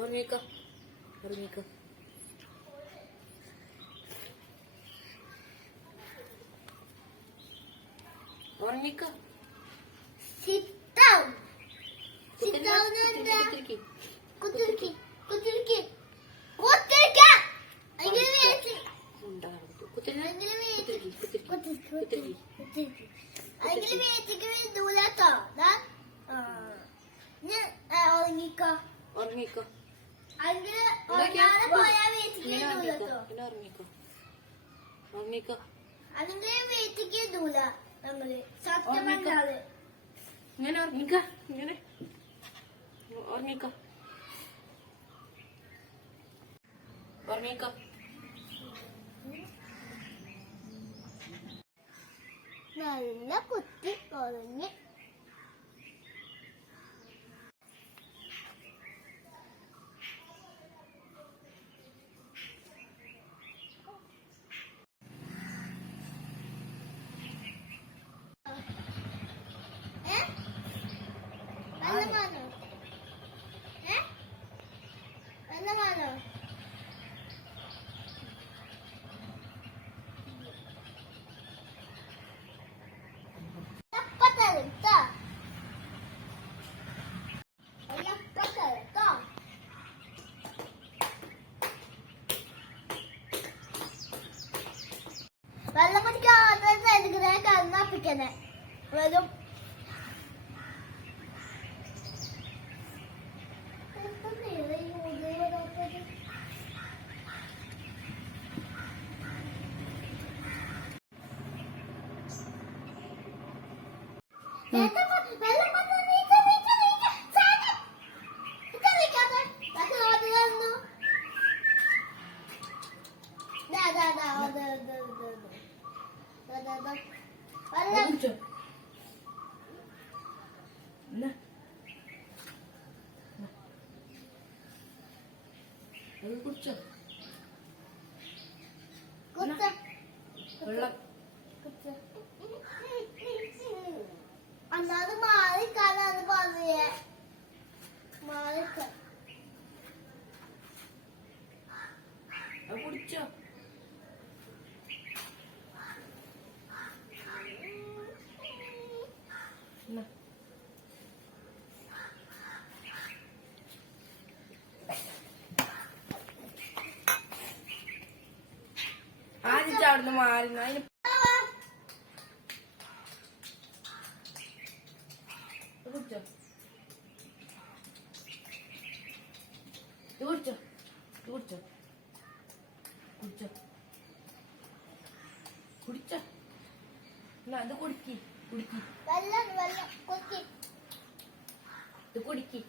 ഉറങ്ങിക്കോ. ഉറങ്ങിക്കോ. ഉറങ്ങിക്കോ. Sit down. Sit കുത്തിരിക്ക, down കുത്തിരിക്ക, എന്താ? കുത്തിരിക്ക്. കുത്തിരിക്ക്, കുത്തിരിക്ക്. ഉറങ്ങിക്കോ. ഉറങ്ങിക്കോ. ഇങ്ങനെ വീഴൂലട്ടോ. ഇങ്ങനെ ഉറങ്ങിക്കോ. ഉറങ്ങിക്കോ. അങ്ങനെ വീട്ടിക്ക് വീഴൂല ഞങ്ങൾ. സത്യം ഉറങ്ങിക്കോ. പറഞ്ഞാൽ. ഇങ്ങനെ ഉറങ്ങിക്കോ ഇങ്ങനെ ഉറങ്ങിക്കോ ഉറങ്ങിക്കോ നല്ല കുത്തി ഉറങ്ങി ഏ? വെള്ളമാണോ? ഏ? വെള്ളമാണോ? അപ്പ തരും ട്ടോ. അയ്യപ്പ തരും ട്ടോ. വെള്ളം കുടിക്കാതെ കണ്ണാപ്പിക്കുന്നത് കണ്ണാപ്പിക്കണേ Ne? കുടിച്ചോ. വെള്ളം. ആദ്യം ചാടുന്ന മാറുന്ന അതിന് കുടിച്ചോ? കുടിച്ചോ? കുടിച്ചോ? കുടിച്ചോ? കുടിച്ചോ? എന്നാ കുടിക്കി. കുടിക്കി. കുടിക്കി.